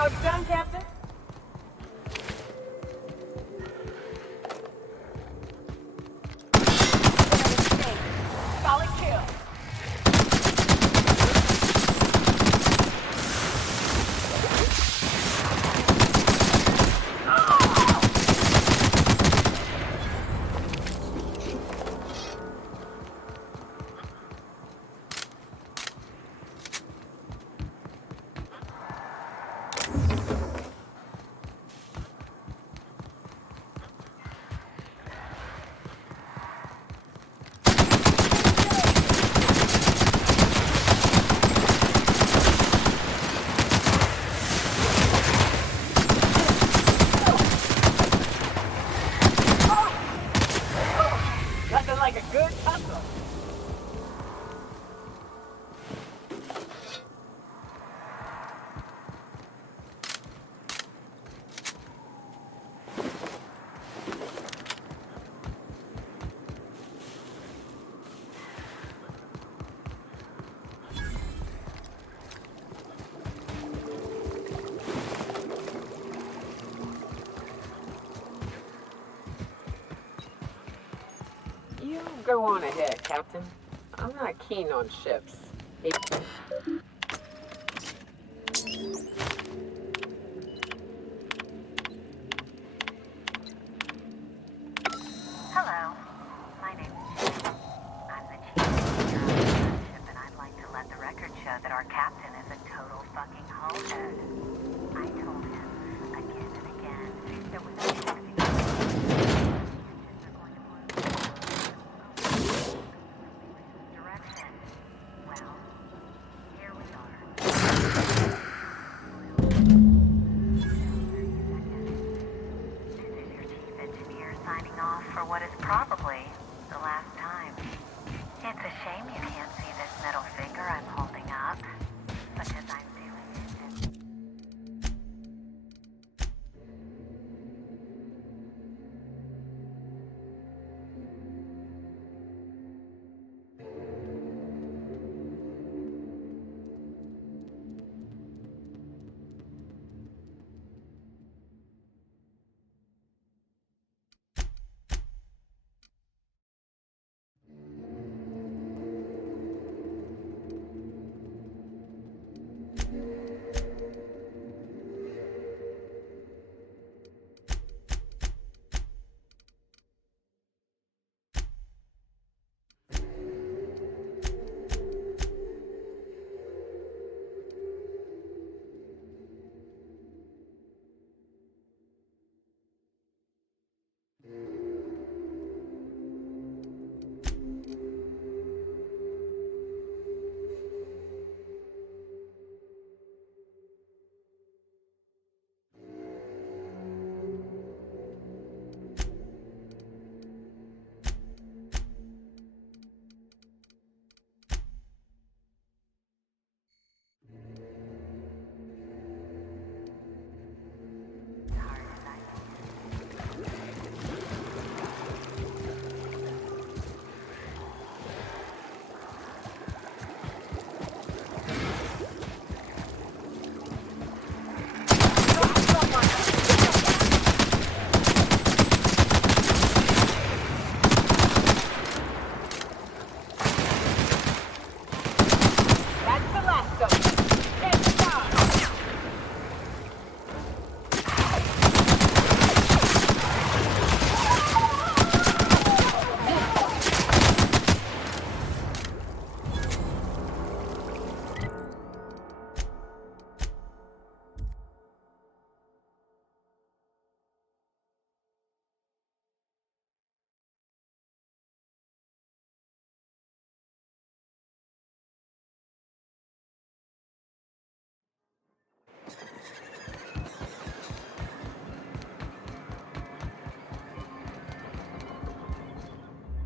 how it's done, Captain? Solid kill. Nothing like a good hustle. You go on ahead, Captain. I'm not keen on ships. Hello, my name is Canid. I'm the chief engineer on the ship, and I'd like to let the record show that our captain is a total fucking hothead. I told him again and again that we don't have to be engines are going to blow direction. Well, here we are. This is your chief engineer signing off for what is probably the last time. It's a shame you can't see this middle finger I'm holding up, because I'm doing it.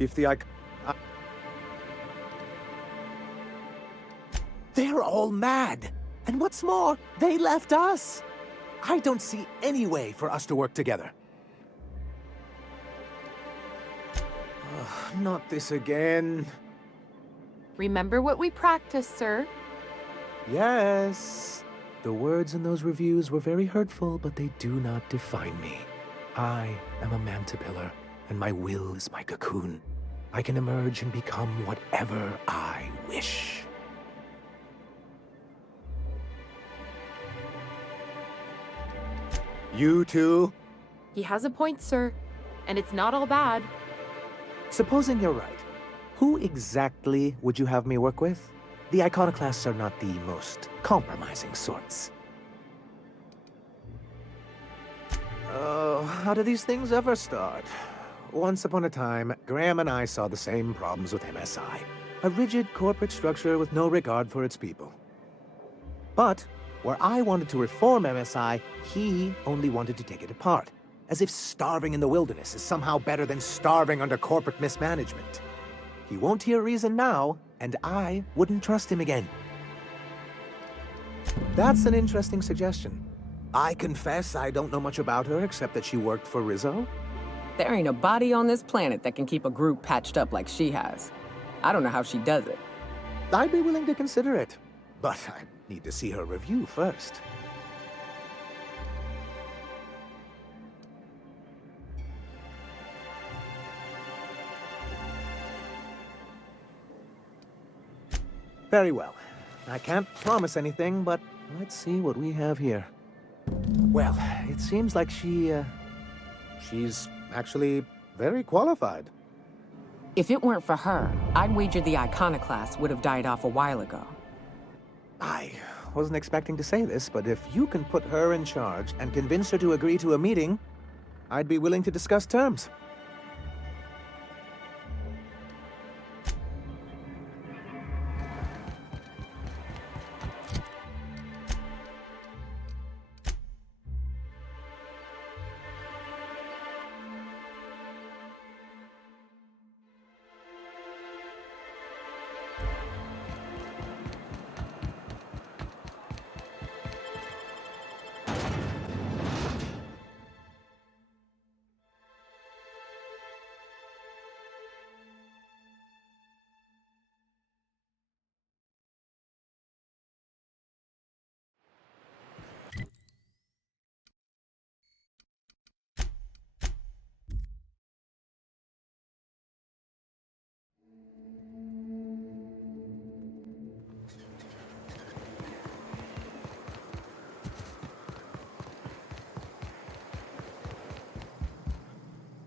If the They're all mad. And what's more, they left us. I don't see any way for us to work together. Ugh, not this again. Remember what we practiced, sir. Yes. The words in those reviews were very hurtful, but they do not define me. I am a mantipillar, and my will is my cocoon. I can emerge and become whatever I wish. You two? He has a point, sir. And it's not all bad. Supposing you're right, who exactly would you have me work with? The iconoclasts are not the most compromising sorts. Oh, how do these things ever start? Once upon a time, Graham and I saw the same problems with MSI. A rigid corporate structure with no regard for its people. But where I wanted to reform MSI, he only wanted to take it apart. As if starving in the wilderness is somehow better than starving under corporate mismanagement. He won't hear reason now, and I wouldn't trust him again. That's an interesting suggestion. I confess I don't know much about her except that she worked for Rizzo. There ain't a body on this planet that can keep a group patched up like she has. I don't know how she does it. I'd be willing to consider it, but I need to see her review first. Very well. I can't promise anything, but let's see what we have here. Well, it seems like she's actually very qualified. If it weren't for her, I'd wager the iconoclast would have died off a while ago. I wasn't expecting to say this, but if you can put her in charge and convince her to agree to a meeting, I'd be willing to discuss terms.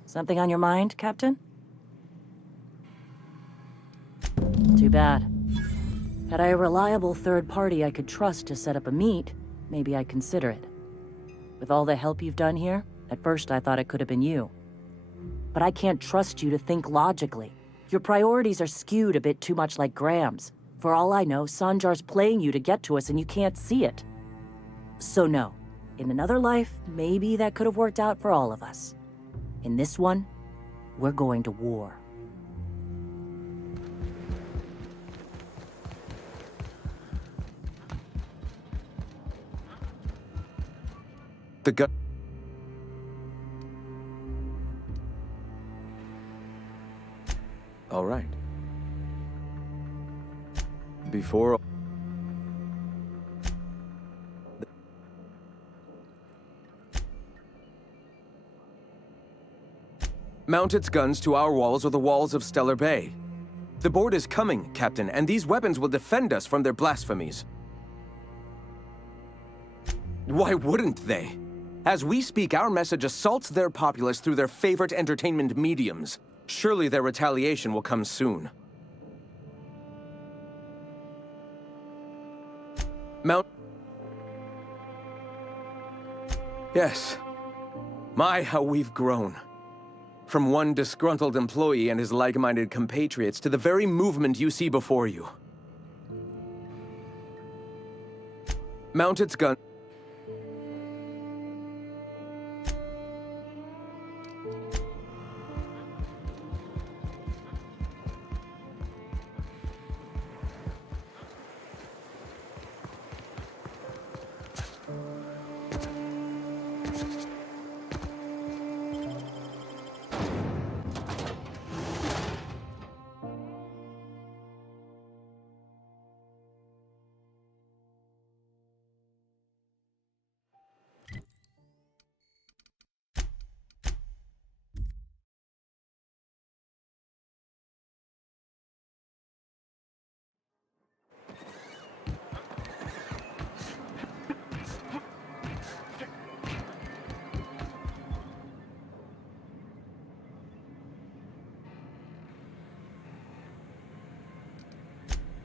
Something on your mind, Captain? Too bad. Had I a reliable third party I could trust to set up a meet, maybe I'd consider it. With all the help you've done here, at first I thought it could have been you. But I can't trust you to think logically. Your priorities are skewed a bit too much like Graham's. For all I know, Sanjar's playing you to get to us and you can't see it. So no. In another life, maybe that could have worked out for all of us. In this one, we're going to war. The gun. All right. Before. Mount its guns to our walls or the walls of Stellar Bay. The board is coming, Captain, and these weapons will defend us from their blasphemies. Why wouldn't they? As we speak, our message assaults their populace through their favorite entertainment mediums. Surely their retaliation will come soon. Mount... Yes. My, how we've grown. From one disgruntled employee and his like-minded compatriots to the very movement you see before you. Mount its gun.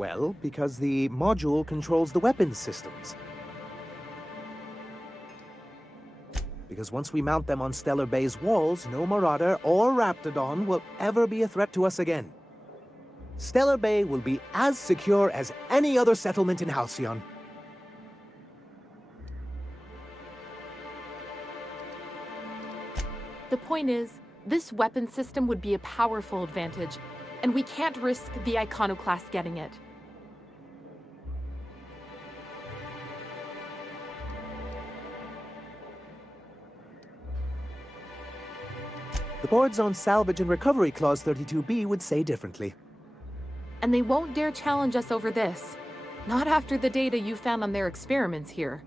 Well, because the module controls the weapons systems. Because once we mount them on Stellar Bay's walls, no Marauder or Raptidon will ever be a threat to us again. Stellar Bay will be as secure as any other settlement in Halcyon. The point is, this weapon system would be a powerful advantage, and we can't risk the Iconoclast getting it. The board's own Salvage and Recovery Clause 32B would say differently. And they won't dare challenge us over this. Not after the data you found on their experiments here.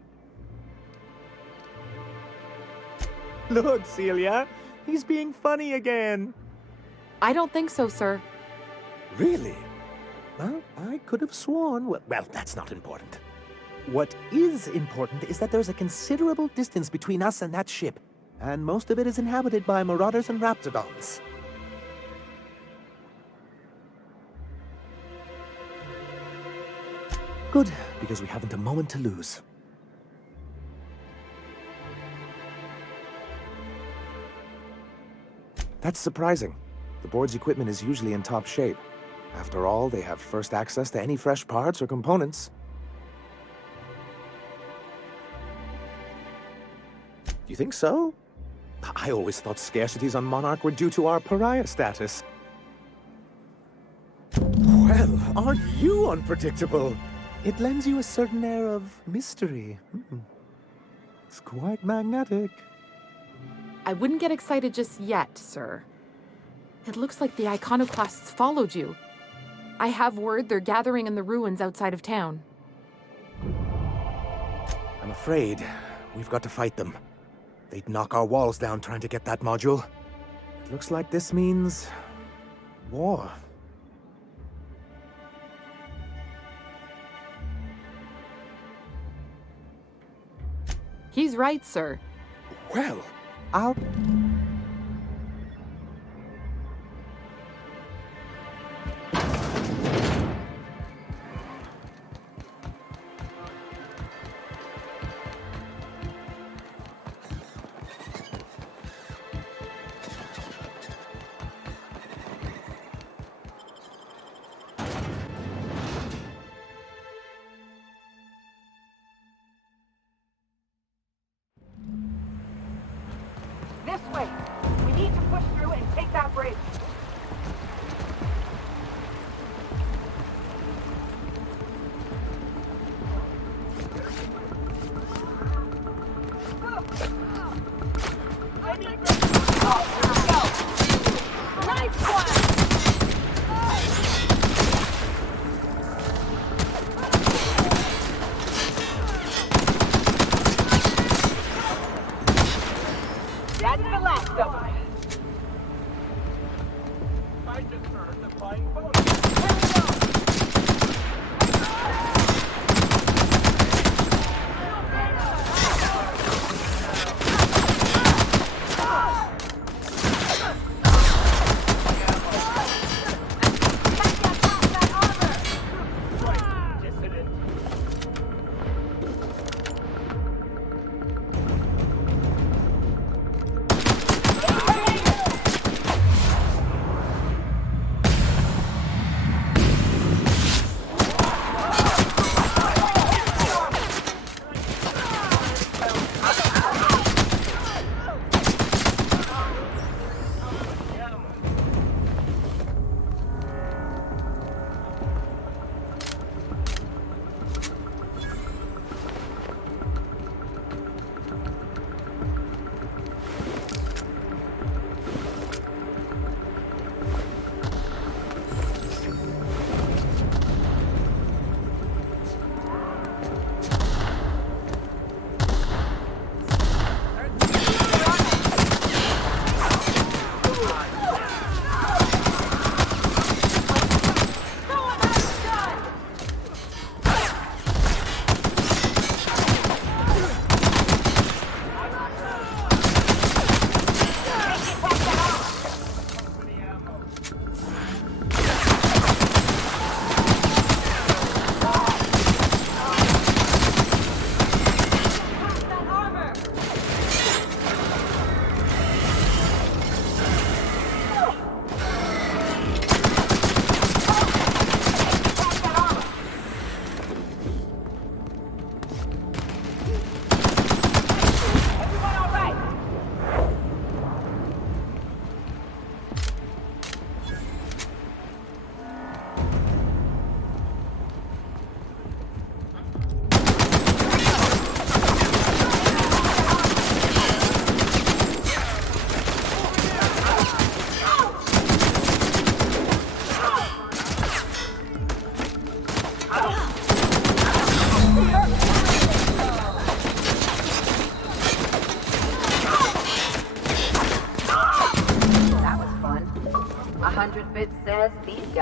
Look, Celia, he's being funny again. I don't think so, sir. Really? Well, I could have sworn... Well, that's not important. What is important is that there's a considerable distance between us and that ship, and most of it is inhabited by Marauders and Raptidons. Good, because we haven't a moment to lose. That's surprising. The board's equipment is usually in top shape. After all, they have first access to any fresh parts or components. You think so? I always thought scarcities on Monarch were due to our pariah status. Well, aren't you unpredictable? It lends you a certain air of mystery. It's quite magnetic. I wouldn't get excited just yet, sir. It looks like the Iconoclasts followed you. I have word they're gathering in the ruins outside of town. I'm afraid we've got to fight them. They'd knock our walls down trying to get that module. It looks like this means... war. He's right, sir. Well, I'll... This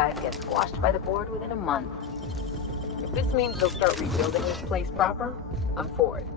guys get squashed by the board within a month. If this means they'll start rebuilding this place proper, I'm for it.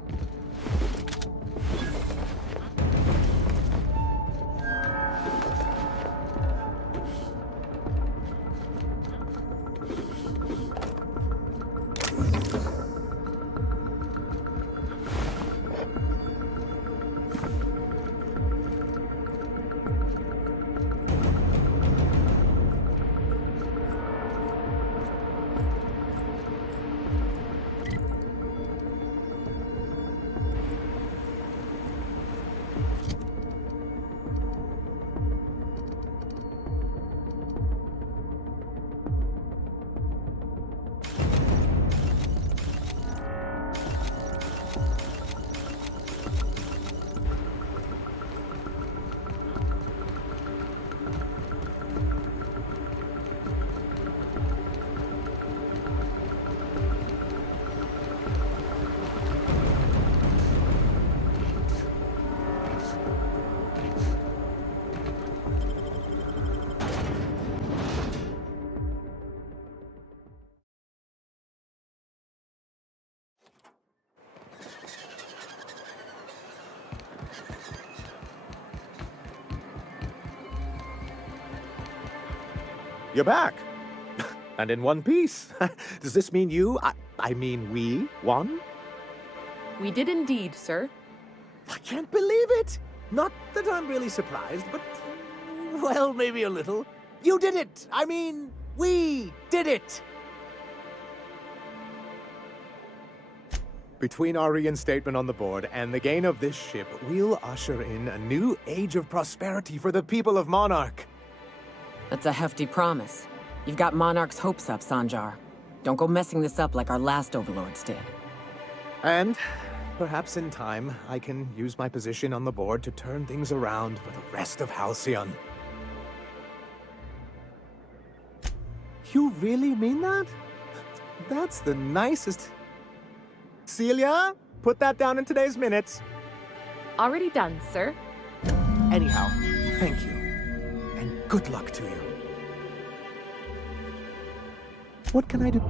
You're back. And in one piece. Does this mean I mean we, won? We did indeed, sir. I can't believe it! Not that I'm really surprised, but, well, maybe a little. You did it! I mean, we did it! Between our reinstatement on the board and the gain of this ship, we'll usher in a new age of prosperity for the people of Monarch. That's a hefty promise. You've got Monarch's hopes up, Sanjar. Don't go messing this up like our last overlords did. And perhaps in time, I can use my position on the board to turn things around for the rest of Halcyon. You really mean that? That's the nicest... Celia, put that down in today's minutes. Already done, sir. Anyhow, thank you. And good luck to you. What can I do?